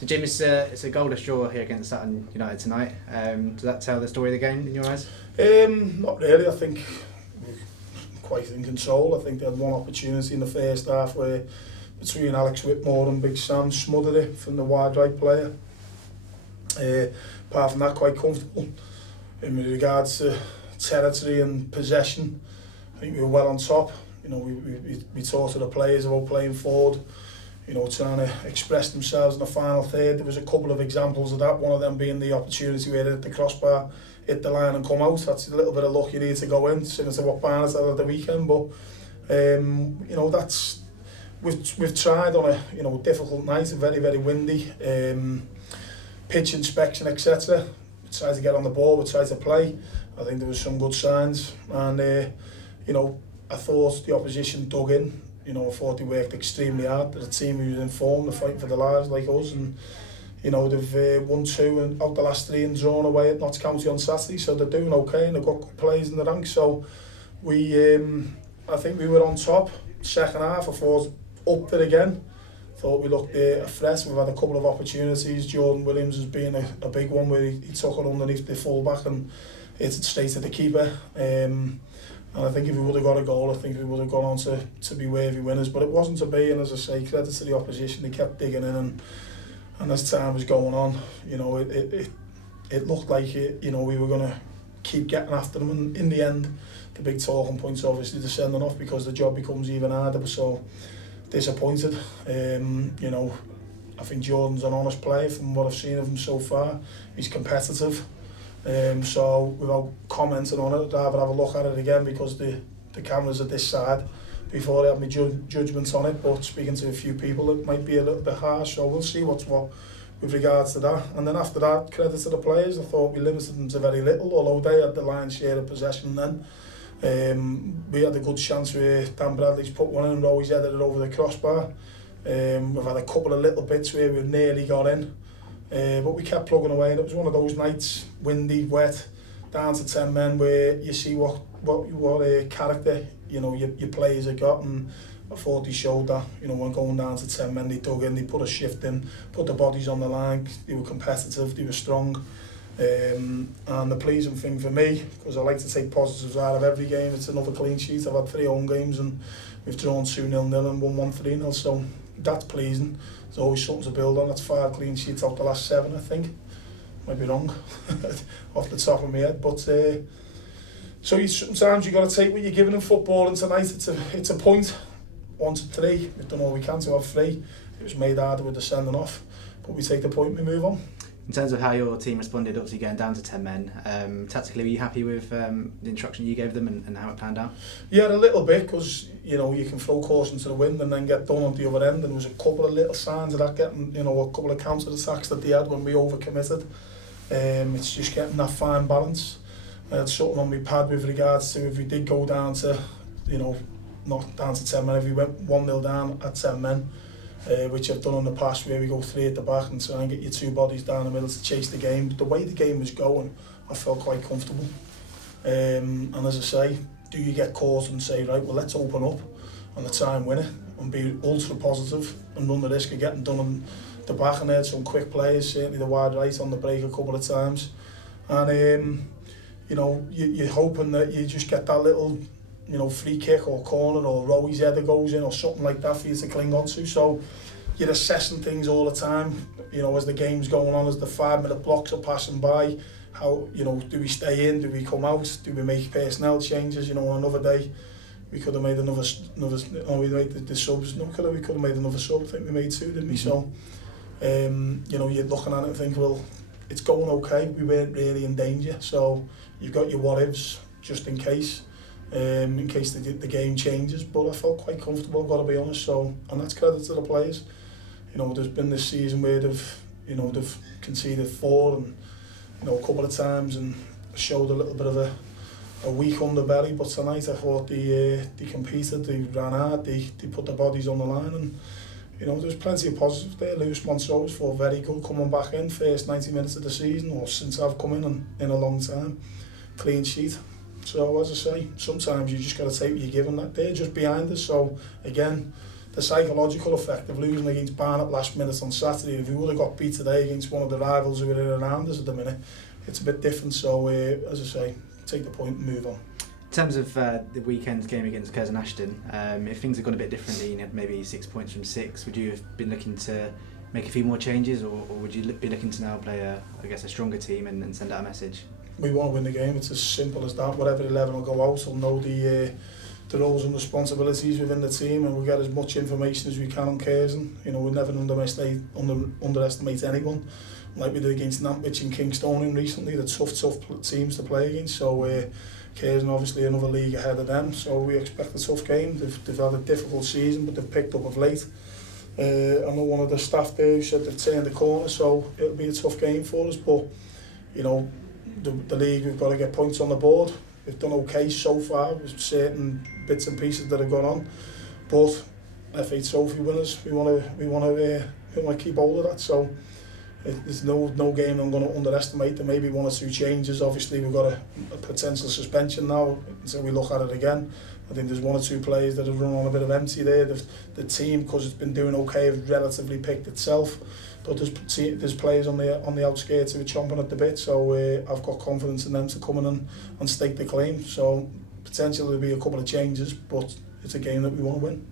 So Jim, it's a goalless draw here against Sutton United tonight. Does that tell the story of the game in your eyes? Not really. I think we're quite in control. I think they had one opportunity in the first half where between Alex Whitmore and Big Sam smothered it from the wide right player. Apart from that, quite comfortable. In regards to territory and possession, I think we were well on top. You know, we talked to the players about playing forward, you know, trying to express themselves in the final third. There was a couple of examples of that, one of them being the opportunity where they hit the crossbar, hit the line and come out. That's a little bit of luck you need to go in, similar to what Barnes had at the weekend. But, you know, that's... We've tried on a difficult night, very, very windy, pitch inspection, etc. We tried to get on the ball, we tried to play. I think there was some good signs, and you know, I thought the opposition dug in. You know, I thought they worked extremely hard. They're a team who was in form, they're fighting for their lives like us, and you know, they've won 2 and out the last 3 and drawn away at Notts County on Saturday, so they're doing okay and they've got good players in the ranks. So we, I think we were on top. Second half, I thought upped it again. Thought we looked fresh. We've had a couple of opportunities. Jordan Williams has been a big one where he took it underneath the full-back and hit it straight at the keeper. And I think if we would have got a goal, I think we would have gone on to be worthy winners. But it wasn't to be, and as I say, credit to the opposition. They kept digging in, and as time was going on, you know, it looked like you know, we were going to keep getting after them. And in the end, the big talking point's obviously the sending off, because the job becomes even harder. So disappointed. You know, I think Jordan's an honest player from what I've seen of him so far. He's competitive. So without commenting on it, I'd rather have a look at it again, because the cameras are this side before I have my judgments on it. But speaking to a few people, it might be a little bit harsh, so we'll see what's what with regards to that. And then after that, credit to the players. I thought we limited them to very little, although they had the lion's share of possession then. We had a good chance where Dan Bradley's put one in and Rowe's headed it over the crossbar. We've had a couple of little bits where we nearly got in, but we kept plugging away, and it was one of those nights, windy, wet, down to 10 men, where you see what character, you know, your players have got. And I thought they showed that. You know, when going down to 10 men, they dug in, they put a shift in, put the bodies on the line, they were competitive, they were strong. And the pleasing thing for me, because I like to take positives out of every game, it's another clean sheet. I've had 3 home games and we've drawn 2-0 and won 1-3-0, so that's pleasing. There's always something to build on. That's 5 clean sheets out the last 7, I think. Might be wrong off the top of my head, but so sometimes you've got to take what you're given in football, and tonight it's a point. 1 to 3, we've done all we can to have 3. It was made harder with the sending off, but we take the point, we move on. In terms of how your team responded, obviously going down to 10 men, tactically, were you happy with the instruction you gave them and how it panned out? Yeah, a little bit, because you know, you can throw caution to the wind and then get done on the other end, and there was a couple of little signs of that, getting, you know, a couple of counter attacks that they had when we overcommitted. It's just getting that fine balance. I had something on my pad with regards to if we did go down to, you know, not down to 10 men, if we went 1-0 down at 10 men, which I've done in the past, where we go 3 at the back and try and get your 2 bodies down the middle to chase the game. But the way the game was going, I felt quite comfortable. And as I say, do you get caught and say, right, well, let's open up and try and win it and be ultra positive and run the risk of getting done on the back? And they had some quick players, certainly the wide right on the break a couple of times. And you know, you're hoping that you just get that little, you know, free kick or corner or Rowe's header goes in or something like that for you to cling on to. So you're assessing things all the time, you know, as the game's going on, as the 5-minute blocks are passing by. How, you know, do we stay in, do we come out, do we make personnel changes? You know, on another day we could have made another we made the subs, we could have made another sub. I think we made 2, didn't we? So you know, you're looking at it and think, well, it's going okay, we weren't really in danger. So you've got your what ifs just in case the game changes. But I felt quite comfortable, got to be honest. So, and that's credit to the players. You know, there's been this season where they've conceded 4 and, you know, a couple of times, and showed a little bit of a weak underbelly. But tonight I thought they competed, they ran hard, they put their bodies on the line, and you know, there's plenty of positives there. Lewis Montrose for very good coming back in, first 90 minutes of the season, or since I've come in a long time. Clean sheet. So as I say, sometimes you just got to take what you're given. That they're just behind us. So again, the psychological effect of losing against Barnet last minute on Saturday. If we would have got beat today against one of the rivals who are in around us at the minute, it's a bit different. So as I say, take the point and move on. In terms of the weekend's game against Curzon Ashton, if things had gone a bit differently and you had maybe 6 points from 6, would you have been looking to make a few more changes, or would you be looking to now play a stronger team and send out a message? We want to win the game. It's as simple as that. Whatever 11 will go out, we'll know the roles and responsibilities within the team, and we'll get as much information as we can on Curzon. You know, we'll never underestimate anyone, like we did against Nantwich and Kingstonian recently. They're tough teams to play against. So Curzon obviously another league ahead of them. So we expect a tough game. They've had a difficult season, but they've picked up of late. I know one of the staff there who said they've turned the corner, so it'll be a tough game for us. But you know, the league, we've got to get points on the board. We've done okay so far with certain bits and pieces that have gone on, but FA Trophy winners, we want to keep hold of that. So there's no game I'm going to underestimate. There may be 1 or 2 changes. Obviously we've got a potential suspension now, so we look at it again. I think there's 1 or 2 players that have run on a bit of empty there. The team, because it's been doing okay, has relatively picked itself. But there's players on the outskirts who are chomping at the bit. So I've got confidence in them to come in and stake the claim. So potentially there'll be a couple of changes, but it's a game that we want to win.